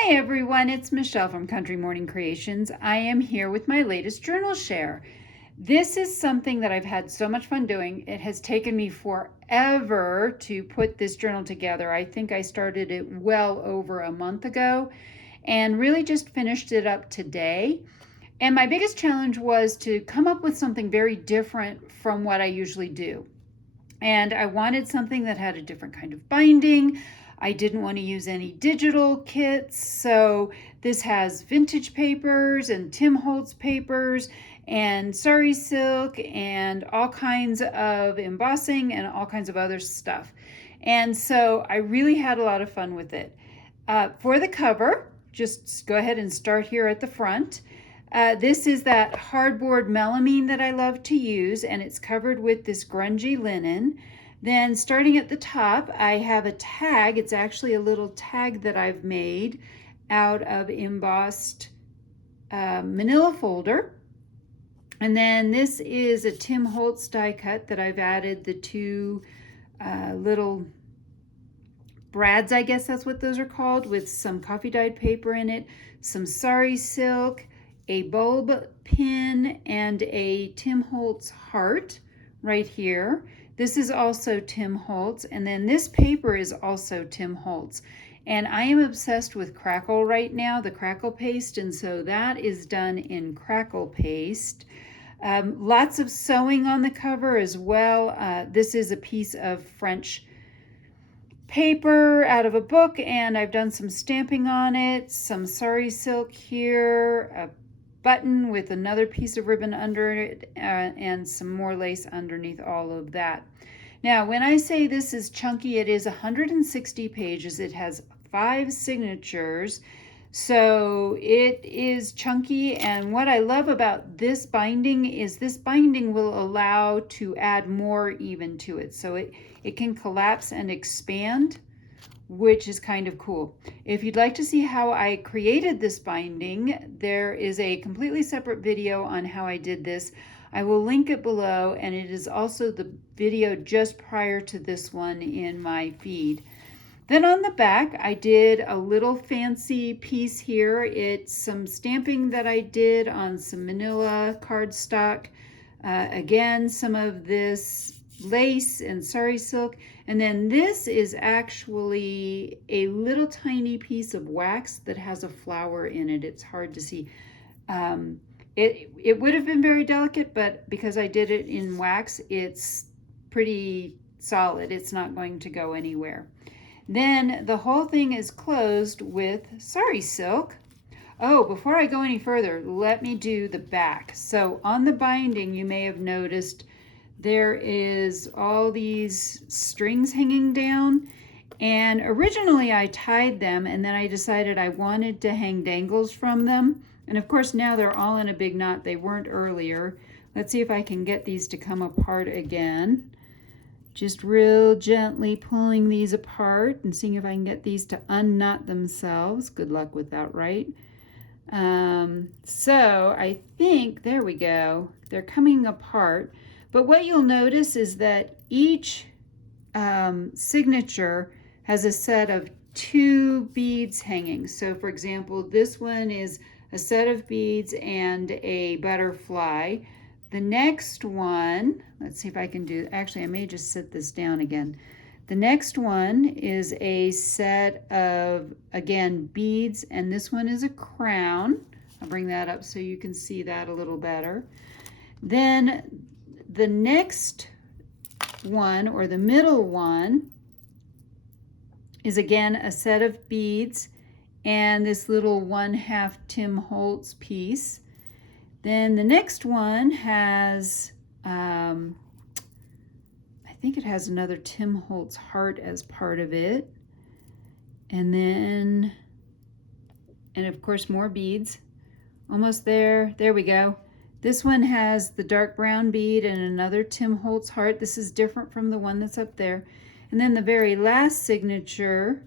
Hi everyone, it's Michelle from Country Morning Creations. I am here with my latest journal share. This is something that I've had so much fun doing. It has taken me forever to put this journal together. I think I started it well over a month ago and really just finished it up today. And my biggest challenge was to come up with something very different from what I usually do. And I wanted something that had a different kind of binding. I didn't want to use any digital kits, so this has vintage papers and Tim Holtz papers and sari silk and all kinds of embossing and all kinds of other stuff. And so I really had a lot of fun with it. For the cover, just go ahead and start here at the front. This is that hardboard melamine that I love to use, and it's covered with this grungy linen. Then starting at the top, I have a tag. It's actually a little tag that I've made out of embossed manila folder. And then this is a Tim Holtz die cut that I've added the two little brads, I guess that's what those are called, with some coffee dyed paper in it, some sari silk, a bulb pin, and a Tim Holtz heart right here. This is also Tim Holtz, and then this paper is also Tim Holtz. And I am obsessed with crackle right now, the crackle paste, and so that is done in crackle paste. Lots of sewing on the cover as well. This is a piece of French paper out of a book, and I've done some stamping on it, some sari silk here, a button with another piece of ribbon under it, and some more lace underneath all of that. Now, when I say this is chunky, it is 160 pages. It has 5 signatures, so it is chunky. And what I love about this binding is this binding will allow to add more even to it. So it can collapse and expand, which is kind of cool. If you'd like to see how I created this binding, there is a completely separate video on how I did this. I will link it below, and it is also the video just prior to this one in my feed. Then on the back, I did a little fancy piece here. It's some stamping that I did on some manila cardstock. Again, some of this lace and sari silk, and then this is actually a little tiny piece of wax that has a flower in it. It's hard to see. It would have been very delicate, but because I did it in wax, it's pretty solid. It's not going to go anywhere. Then the whole thing is closed with sari silk. Oh, before I go any further, let me do the back. So on the binding, you may have noticed there is all these strings hanging down, and originally I tied them, and then I decided I wanted to hang dangles from them, and of course now they're all in a big knot. They weren't earlier. Let's see if I can get these to come apart again. Just real gently pulling these apart and seeing if I can get these to unknot themselves. Good luck with that, right? So I think, there we go, they're coming apart. But what you'll notice is that each signature has a set of 2 beads hanging. So for example, this one is a set of beads and a butterfly. The next one, let's see if I can do, actually I may just sit this down again. The next one is a set of, again, beads, and this one is a crown. I'll bring that up so you can see that a little better. Then the next one, or the middle one, is again a set of beads and this little 1/2 Tim Holtz piece. Then the next one has, I think it has another Tim Holtz heart as part of it. And then, and of course more beads. Almost there, there we go. This one has the dark brown bead and another Tim Holtz heart. This is different from the one that's up there. And then the very last signature,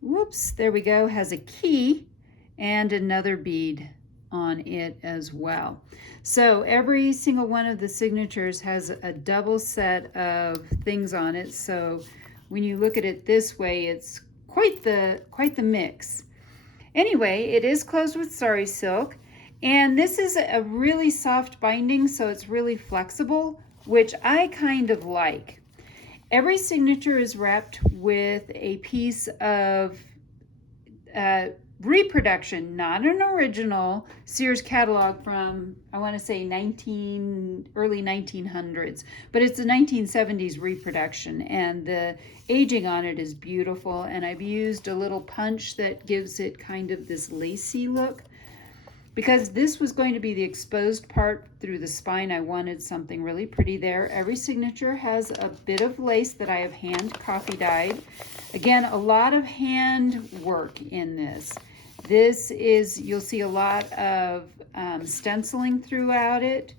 whoops, there we go, has a key and another bead on it as well. So every single one of the signatures has a double set of things on it. So when you look at it this way, it's quite the mix. Anyway, it is closed with sari silk, and this is a really soft binding, so it's really flexible, which I kind of like. Every signature is wrapped with a piece of reproduction, not an original Sears catalog from, I want to say early 1900s, but it's a 1970s reproduction, and the aging on it is beautiful, and I've used a little punch that gives it kind of this lacy look. Because this was going to be the exposed part through the spine, I wanted something really pretty there. Every signature has a bit of lace that I have hand coffee dyed. Again, a lot of hand work in this. This is, you'll see a lot of stenciling throughout it.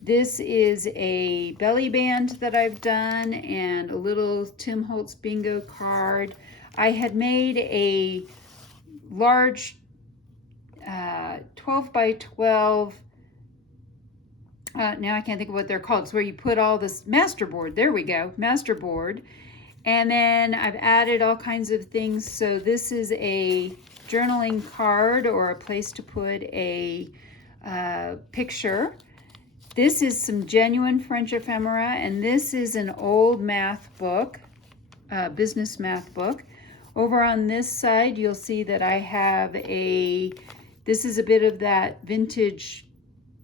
This is a belly band that I've done and a little Tim Holtz bingo card. I had made a large 12 by 12, now I can't think of what they're called. It's where you put all this masterboard. There we go, masterboard. And then I've added all kinds of things. So this is a journaling card or a place to put a picture. This is some genuine French ephemera, and this is an old math book, business math book. Over on this side, you'll see that I have this is a bit of that vintage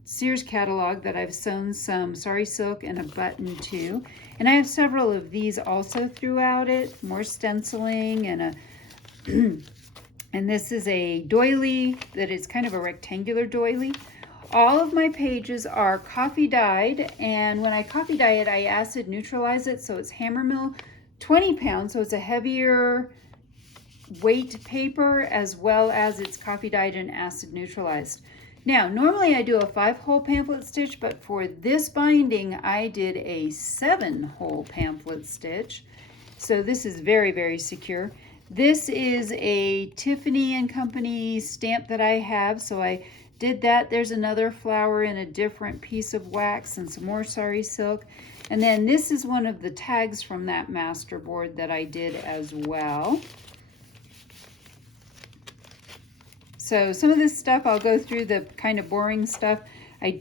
Sears catalog that I've sewn some sari silk and a button to. And I have several of these also throughout it, more stenciling and and this is a doily that is kind of a rectangular doily. All of my pages are coffee dyed, and when I coffee dye it, I acid neutralize it, so it's hammer mill 20 pounds, so it's a heavier weight paper, as well as it's coffee dyed and acid neutralized. Now, normally I do a 5-hole pamphlet stitch, but for this binding, I did a 7-hole pamphlet stitch. So this is very, very secure. This is a Tiffany & Company stamp that I have, so I did that. There's another flower in a different piece of wax and some more sari silk. And then this is one of the tags from that masterboard that I did as well. So some of this stuff, I'll go through the kind of boring stuff. A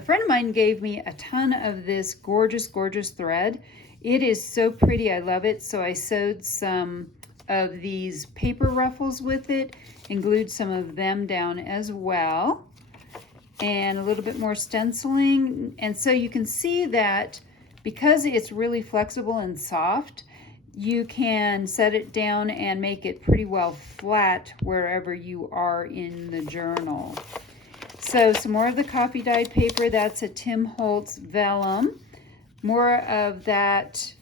friend of mine gave me a ton of this gorgeous, gorgeous thread. It is so pretty, I love it. So I sewed some of these paper ruffles with it and glued some of them down as well. And a little bit more stenciling. And so you can see that because it's really flexible and soft, you can set it down and make it pretty well flat wherever you are in the journal. So some more of the coffee dyed paper. That's a Tim Holtz vellum. More of that,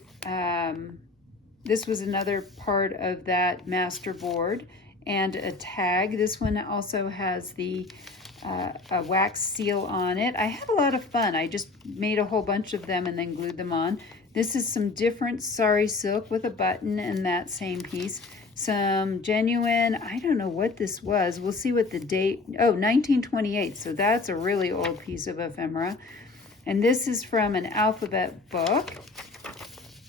this was another part of that masterboard, and a tag. This one also has the a wax seal on it. I had a lot of fun. I just made a whole bunch of them and then glued them on. This is some different sari silk with a button and that same piece. Some genuine, I don't know what this was. We'll see what the date, 1928. So that's a really old piece of ephemera. And this is from an alphabet book.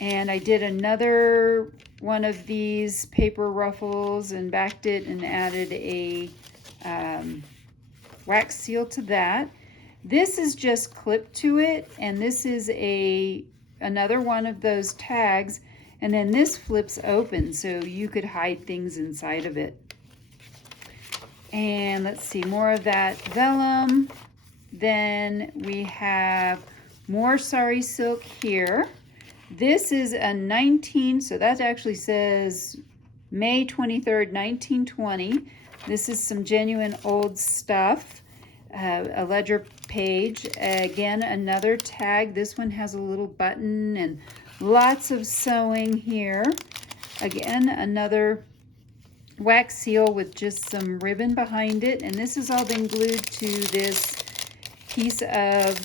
And I did another one of these paper ruffles and backed it and added a wax seal to that. This is just clipped to it, and this is another one of those tags, and then this flips open so you could hide things inside of it. And let's see, more of that vellum. Then we have more sari silk here. This is a so that actually says May 23rd, 1920. This is some genuine old stuff. A ledger page. Again, another tag. This one has a little button and lots of sewing here. Again, another wax seal with just some ribbon behind it. And this has all been glued to this piece of,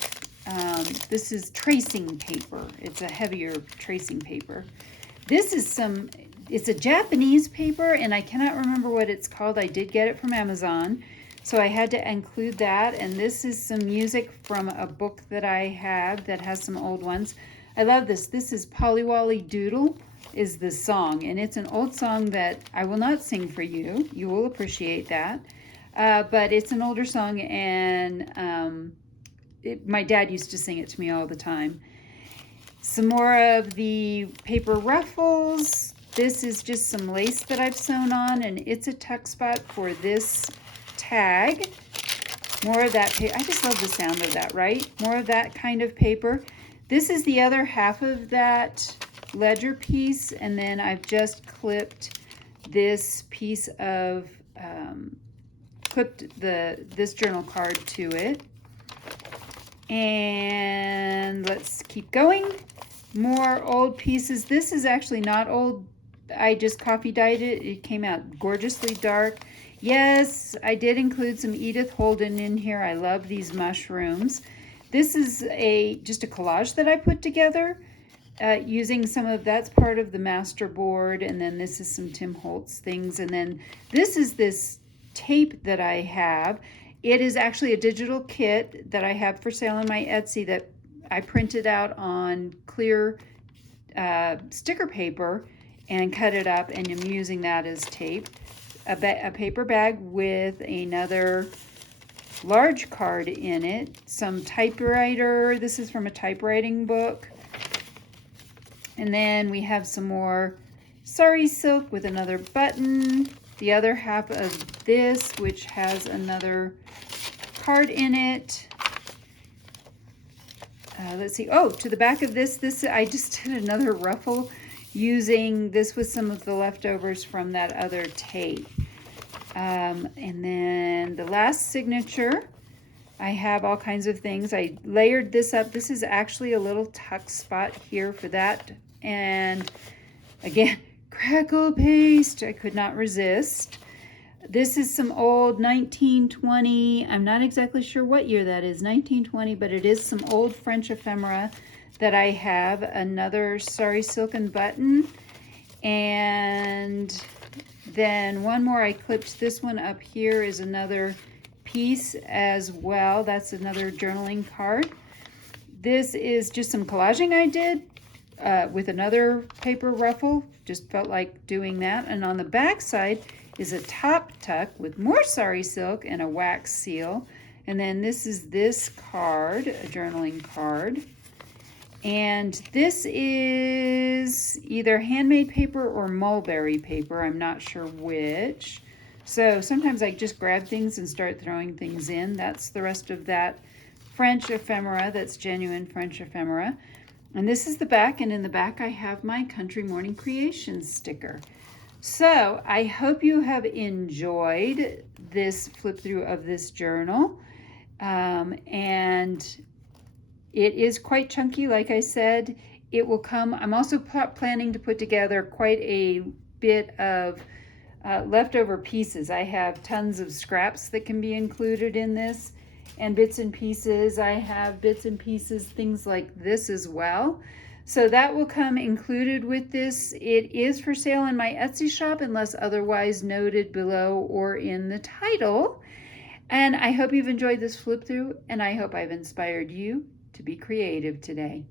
this is tracing paper. It's a heavier tracing paper. This is it's a Japanese paper, and I cannot remember what it's called. I did get it from Amazon, so I had to include that. And this is some music from a book that I have that has some old ones. I love this. This is Polly Wolly Doodle is the song, and it's an old song that I will not sing for you. You will appreciate that. But it's an older song, and my dad used to sing it to me all the time. Some more of the paper ruffles. This is just some lace that I've sewn on, and it's a tuck spot for this tag. More of that paper. I just love the sound of that, right? More of that kind of paper. This is the other half of that ledger piece, and then I've just clipped this piece of, clipped this journal card to it. And let's keep going. More old pieces. This is actually not old. I just coffee dyed it. It came out gorgeously dark. Yes, I did include some Edith Holden in here. I love these mushrooms. This is just a collage that I put together using some of, that's part of the master board, and then this is some Tim Holtz things, and then this is this tape that I have. It is actually a digital kit that I have for sale on my Etsy that I printed out on clear sticker paper and cut it up, and I'm using that as tape. A paper bag with another large card in it, some typewriter. This is from a typewriting book. And then we have some more sari silk with another button. The other half of this, which has another card in it. Let's see. Oh, to the back of this I just did another ruffle using this with some of the leftovers from that other tape. And then the last signature, I have all kinds of things. I layered this up. This is actually a little tuck spot here for that. And again, crackle paste. I could not resist. This is some old 1920, I'm not exactly sure what year that is, 1920, but it is some old French ephemera that I have. Another sari silken button, and then one more. I clipped this one up here is another piece as well. That's another journaling card. This is just some collaging I did with another paper ruffle. Just felt like doing that. And on the back side is a top tuck with more sari silk and a wax seal. And then this is this card, a journaling card. And this is either handmade paper or mulberry paper. I'm not sure which. So sometimes I just grab things and start throwing things in. That's the rest of that French ephemera. That's genuine French ephemera. And this is the back, and in the back I have my Country Morning Creations sticker. So I hope you have enjoyed this flip through of this journal. And it is quite chunky, like I said. It will come, I'm also planning to put together quite a bit of leftover pieces. I have tons of scraps that can be included in this, and bits and pieces. I have bits and pieces, things like this as well. So that will come included with this. It is for sale in my Etsy shop unless otherwise noted below or in the title. And I hope you've enjoyed this flip through, and I hope I've inspired you to be creative today.